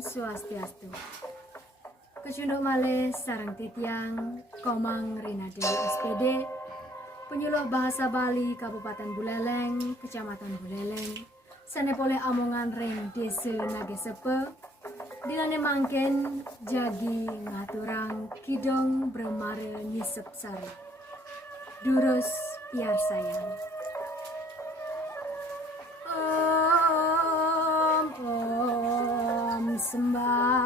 Swastiastu. Kecunduk malih sareng titiang Komang Rina Dewi SPD, penyuluh bahasa Bali Kabupaten Buleleng, Kecamatan Buleleng, sanepole amongan ring Desa Nagesepe, dilane mangken jagi ngaturang kidong bremare nyisep sari. Durus piar sayang. Om sembah